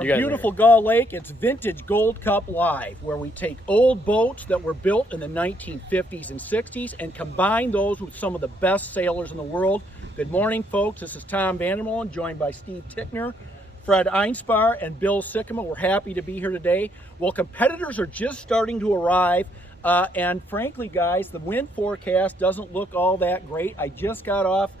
From beautiful Gull Lake, it's Vintage Gold Cup Live, where we take old boats that were built in the 1950s and 60s and combine those with some of the best sailors in the world. Good morning, folks. This is Tom VanderMolen, joined by Steve Ticknor, Fred Einspahr, and Bill Sikkema. We're happy to be here today. Well, competitors are just starting to arrive, and frankly, guys, the wind forecast doesn't look all that great. I just got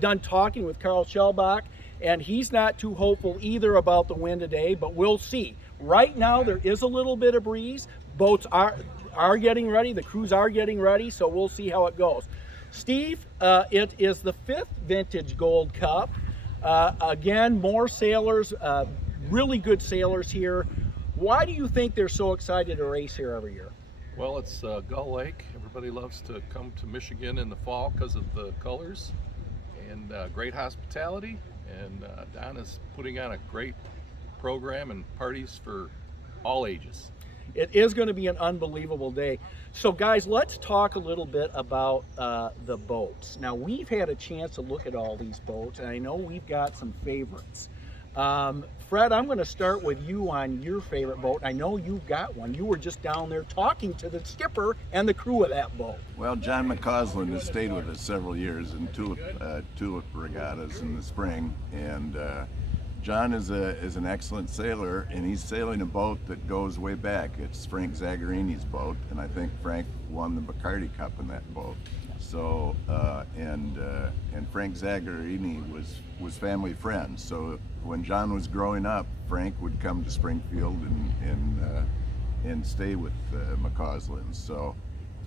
done talking with Carl Shellbach, and he's not too hopeful either about the wind today, but we'll see. Right now, there is a little bit of breeze. Boats are getting ready. The crews are getting ready, so we'll see how it goes. Steve, it is the 5th Vintage Gold Cup. Again, more sailors, really good sailors here. Why do you think they're so excited to race here every year? Well, it's Gull Lake. Everybody loves to come to Michigan in the fall because of the colors and great hospitality. And Don is putting on a great program and parties for all ages. It is going to be an unbelievable day. So guys, let's talk a little bit about the boats. Now, we've had a chance to look at all these boats, and I know we've got some favorites. Fred, I'm going to start with you on your favorite boat. I know you've got one. You were just down there talking to the skipper and the crew of that boat. Well, John McCausland has stayed with us several years in tulip regattas in the spring, and John is an excellent sailor, and he's sailing a boat that goes way back. It's Frank Zagorini's boat, and I think Frank won the Bacardi Cup in that boat. So, and Frank Zagorini was family friends. So when John was growing up, Frank would come to Springfield and stay with McCausland. So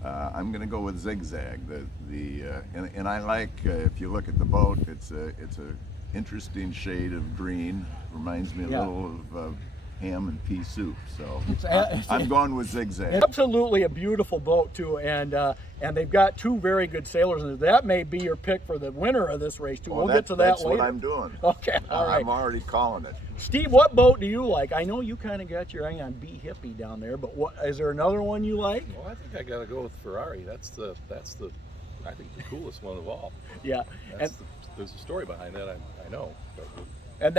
I'm going to go with Zigzag. And I like, if you look at the boat, it's a interesting shade of green. Reminds me a little of ham and pea soup. So I'm going with Zigzag. Absolutely a beautiful boat too, and they've got two very good sailors, and that may be your pick for the winner of this race too. We'll get to that later. That's what I'm doing. Okay, all right. I'm already calling it. Steve, what boat do you like? I know you kind of got your eye on B Hippie down there, but what is there another one you like? Well, I think I got to go with Ferrari. That's the I think the coolest one of all. Yeah, there's a story behind that. I know. But and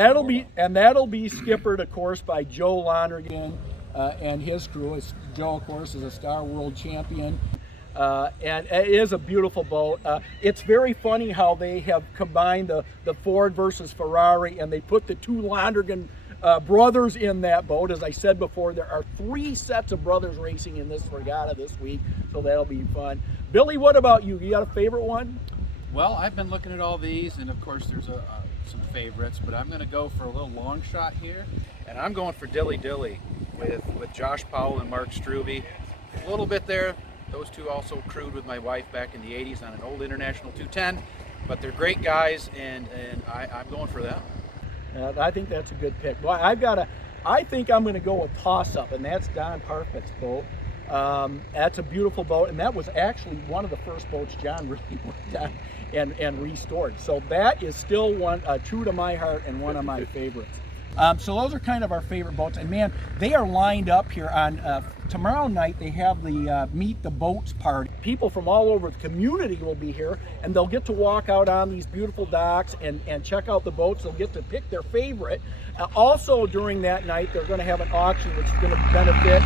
that'll be skippered, of course, by Joe Lonergan and his crew. Joe, of course, is a Star World champion, and it is a beautiful boat. It's very funny how they have combined the Ford versus Ferrari, and they put the two Lonergan brothers in that boat. As I said before, there are 3 sets of brothers racing in this regatta this week, so that'll be fun. Billy, what about you? You got a favorite one? Well, I've been looking at all these, and of course there's some favorites, but I'm going to go for a little long shot here, and I'm going for Dilly Dilly with Josh Powell and Mark Struby. A little bit there. Those two also crewed with my wife back in the 80s on an old International 210, but they're great guys, and I'm going for them. I think that's a good pick. Well, I think I'm going to go with Toss Up, and that's Don Parfit's boat. That's a beautiful boat, and that was actually one of the first boats John really worked on and restored. So that is still one true to my heart and one of my favorites. So those are kind of our favorite boats, and man, they are lined up here on tomorrow night. They have the Meet the Boats party. People from all over the community will be here, and they'll get to walk out on these beautiful docks and check out the boats. They'll get to pick their favorite. Also during that night, they're going to have an auction which is going to benefit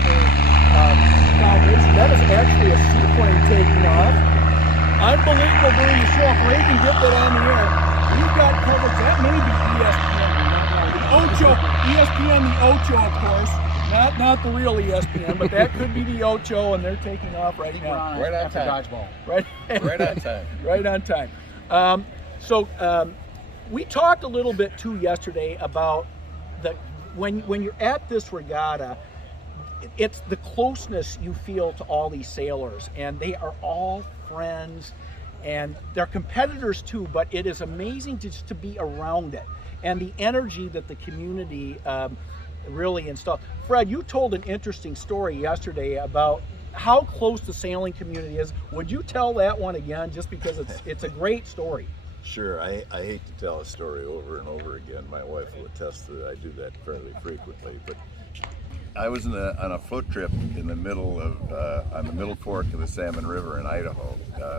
foundation. That is actually a seaplane taking off. Unbelievable during the show. If Ray can get that on the air, we've got coverage. That may be ESPN. The Ocho, of course. Not the real ESPN, but that could be the Ocho, and they're taking off right now. Right on time. Dodgeball. Right on time. Right on time. We talked a little bit too yesterday about when you're at this regatta, it's the closeness you feel to all these sailors, and they are all friends, and they're competitors too, but it is amazing just to be around it and the energy that the community really installs. Fred, you told an interesting story yesterday about how close the sailing community is. Would you tell that one again, just because it's a great story? Sure. I hate to tell a story over and over again. My wife will attest that I do that fairly frequently, but I was on a float trip in the middle of on the Middle Fork of the Salmon River in Idaho,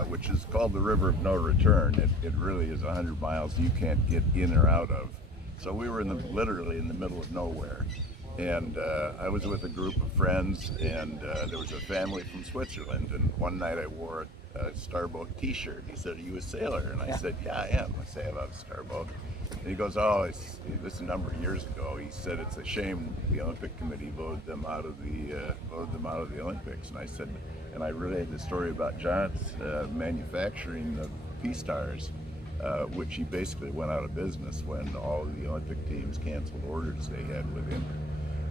which is called the River of No Return. It really is 100 miles you can't get in or out of. So we were literally in the middle of nowhere. And I was with a group of friends, and there was a family from Switzerland. And one night I wore a Starboat t-shirt. He said, "Are you a sailor?" And I said, "Yeah, I am. I sail out of Starboat." And he goes, "Oh, this is a number of years ago." He said, "It's a shame the Olympic Committee voted them out of the Olympics." And I said, and I relayed the story about John's manufacturing of P-Stars, which he basically went out of business when all of the Olympic teams canceled orders they had with him.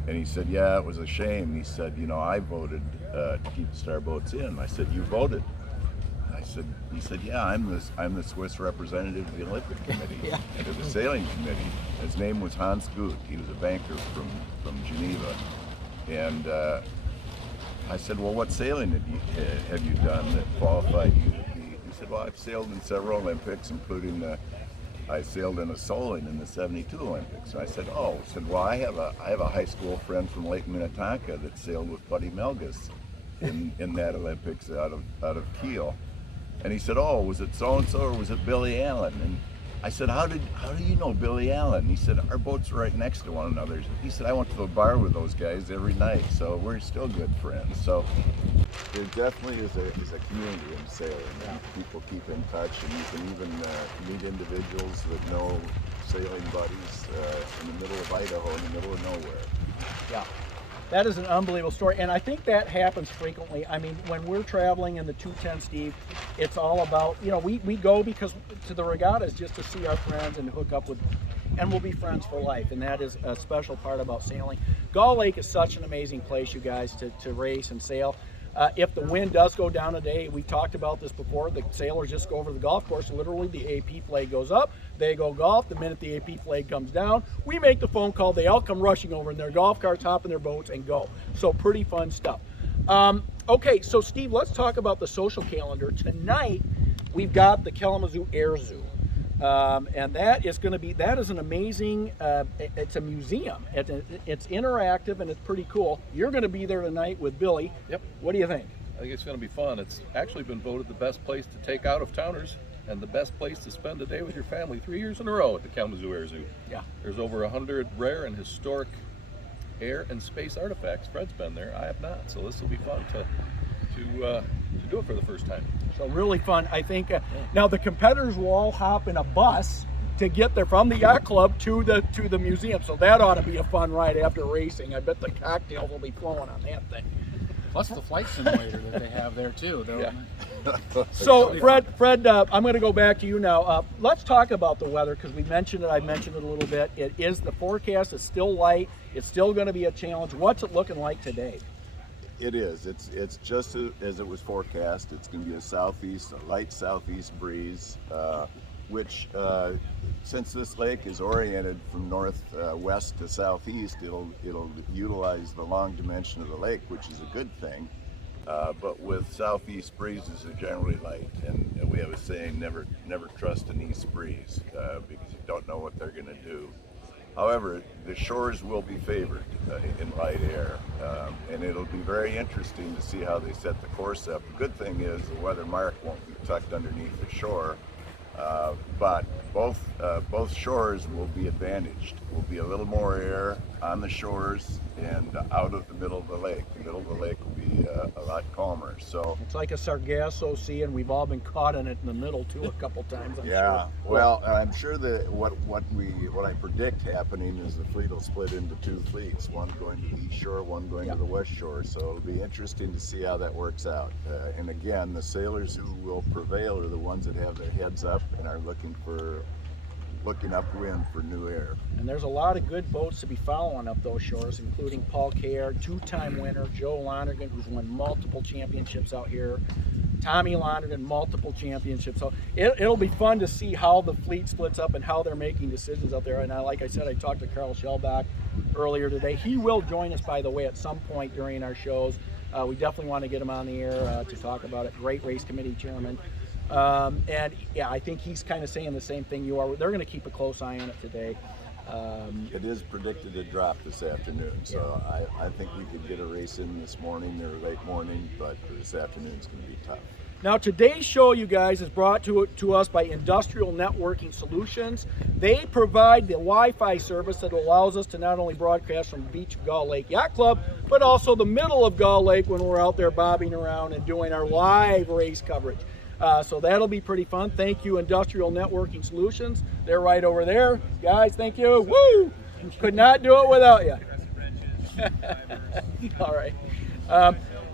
And he said, "Yeah, it was a shame." He said, "I voted to keep the Starboats in." I said, "You voted?" He said, "Yeah, I'm the Swiss representative of the Olympic Committee and of the sailing committee." His name was Hans Gut. He was a banker from Geneva. And I said, "Well, what sailing have you done that qualified you to be?" He said, "Well, I've sailed in several Olympics, including I sailed in a Soling in the '72 Olympics." And I said, "Oh," I said, "Well, I have a high school friend from Lake Minnetonka that sailed with Buddy Melgus in that Olympics out of Kiel." And he said, "Oh, was it so and so or was it Billy Allen?" And I said, "How do you know Billy Allen?" He said, "Our boats are right next to one another." He said, "I went to the bar with those guys every night, so we're still good friends." So there definitely is a community in sailing. And people keep in touch, and you can even meet individuals that know sailing buddies in the middle of Idaho, in the middle of nowhere. Yeah. That is an unbelievable story, and I think that happens frequently. I mean, when we're traveling in the 210, Steve, it's all about, we go because to the regattas just to see our friends and hook up with, and we'll be friends for life, and that is a special part about sailing. Gull Lake is such an amazing place, you guys, to race and sail. If the wind does go down today, we talked about this before, the sailors just go over the golf course. Literally, the AP flag goes up, they go golf. The minute the AP flag comes down, we make the phone call, they all come rushing over in their golf carts, hop in their boats, and go. So pretty fun stuff. Okay, so Steve, let's talk about the social calendar. Tonight, we've got the Kalamazoo Air Zoo. And that is an amazing, it's a museum. It's interactive and it's pretty cool. You're going to be there tonight with Billy. Yep. What do you think? I think it's going to be fun. It's actually been voted the best place to take out-of-towners and the best place to spend a day with your family 3 years in a row at the Kalamazoo Air Zoo. Yeah. There's over 100 rare and historic air and space artifacts. Fred's been there. I have not. So this will be fun to do it for the first time. So really fun. I think now the competitors will all hop in a bus to get there from the yacht club to the museum. So that ought to be a fun ride after racing. I bet the cocktails will be flowing on that thing. Plus the flight simulator that they have there too. Yeah. So Fred, I'm going to go back to you now. Let's talk about the weather because we mentioned it. I mentioned it a little bit. The forecast is still light. It's still going to be a challenge. What's it looking like today? It is. It's just as it was forecast. It's going to be a light southeast breeze, which since this lake is oriented from northwest to southeast, it'll utilize the long dimension of the lake, which is a good thing. But with southeast breezes are generally light, and we have a saying: never trust an east breeze because you don't know what they're going to do. However, the shores will be favored in light air, and it'll be very interesting to see how they set the course up. The good thing is the weather mark won't be tucked underneath the shore, but both shores will be advantaged. Will be a little more air on the shores and out of the middle of the lake. The middle of the lake will be a lot calmer. So it's like a Sargasso Sea, and we've all been caught in it in the middle too a couple times. I'm sure. Well, I'm sure that what I predict happening is the fleet will split into two fleets, one going to the east shore, one going to the west shore. So it'll be interesting to see how that works out. And again, the sailors who will prevail are the ones that have their heads up and are looking upwind for new air. And there's a lot of good boats to be following up those shores, including Paul Kerr, two-time winner, Joe Lonergan, who's won multiple championships out here, Tommy Lonergan, multiple championships. So it'll be fun to see how the fleet splits up and how they're making decisions out there. And like I said, I talked to Carl Shellback earlier today. He will join us, by the way, at some point during our shows. We definitely want to get him on the air to talk about it. Great race committee chairman. And yeah, I think he's kind of saying the same thing you are. They're going to keep a close eye on it today. It is predicted to drop this afternoon, so I think we could get a race in this morning or late morning, but this afternoon's going to be tough. Now today's show, you guys, is brought to us by Industrial Networking Solutions. They provide the Wi-Fi service that allows us to not only broadcast from the beach of Gull Lake Yacht Club, but also the middle of Gull Lake when we're out there bobbing around and doing our live race coverage. So that'll be pretty fun. Thank you, Industrial Networking Solutions. They're right over there. Guys, thank you. Woo! Could not do it without you. All right.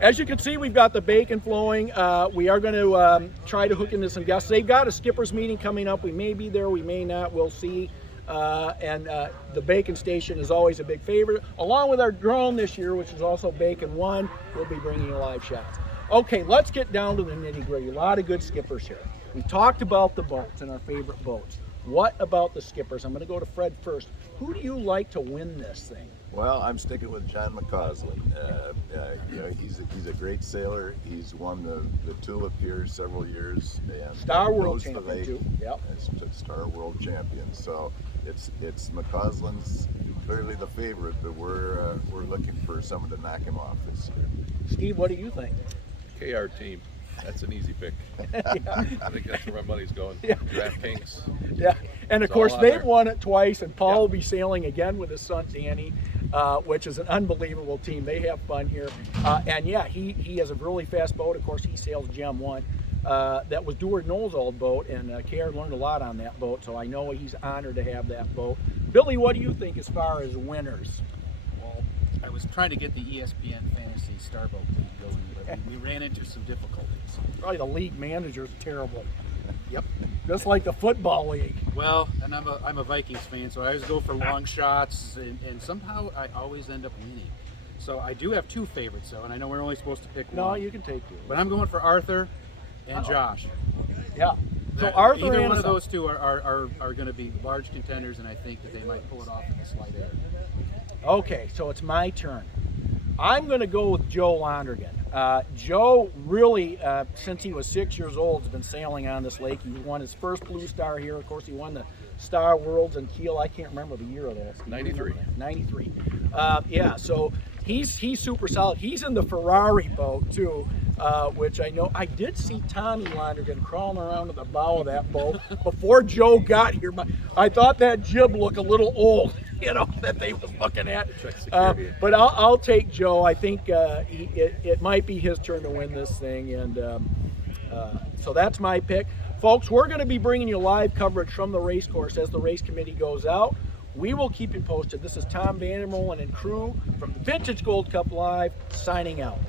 As you can see, we've got the bacon flowing. We are going to try to hook into some guests. They've got a skippers meeting coming up. We may be there, we may not, we'll see. The bacon station is always a big favorite. Along with our drone this year, which is also Bacon 1, we'll be bringing you live shots. Okay, let's get down to the nitty gritty. A lot of good skippers here. We talked about the boats and our favorite boats. What about the skippers? I'm going to go to Fred first. Who do you like to win this thing? Well, I'm sticking with John McCausland. He's a great sailor. He's won the Tulip here several years. And Star World knows the champion lake. too. Yep. Star World champion. So it's McCausland's clearly the favorite, but we're looking for someone to knock him off this year. Steve, what do you think? KR team. That's an easy pick. Yeah. I think that's where my money's going. Yeah. DraftKings. Yeah, and of It's course all on they've there. won it twice, and Paul Yeah. will be sailing again with his son Danny, which is an unbelievable team. They have fun here, and yeah, he has a really fast boat. Of course, he sails Gem 1. That was Dewar Knowles' old boat, and KR learned a lot on that boat, so I know he's honored to have that boat. Billy, what do you think as far as winners? Well, I was trying to get the ESPN Fantasy Starboat League going, but we ran into some difficulties. Probably the league manager's terrible, Yep. just like the football league. Well, and I'm a Vikings fan, so I always go for long shots, and somehow I always end up winning. So I do have two favorites, though, and I know we're only supposed to pick No, one. you can take two. But I'm going for Arthur and Uh-oh. Josh. Yeah. So That- Arthur either and one of son. those two are going to be large contenders, and I think that they might pull it off in the slight air. Okay, so it's my turn. I'm going to go with Joe Londrigan. Joe really, since he was 6 years old, has been sailing on this lake. He won his first Blue Star here. Of course, he won the Star Worlds in Kiel. I can't remember the year of that. Steve, 93. 93. Yeah, so he's super solid. He's in the Ferrari boat too, which I know. I did see Tommy Londrigan crawling around to the bow of that boat before Joe got here. But I thought that jib looked a little old, you know, that they was looking at. But I'll take Joe. I think it might be his turn to win this thing, and so that's my pick. Folks, we're going to be bringing you live coverage from the race course as the race committee goes out. We will keep you posted. This is Tom VanderMolen and crew from the Vintage Gold Cup Live, signing out.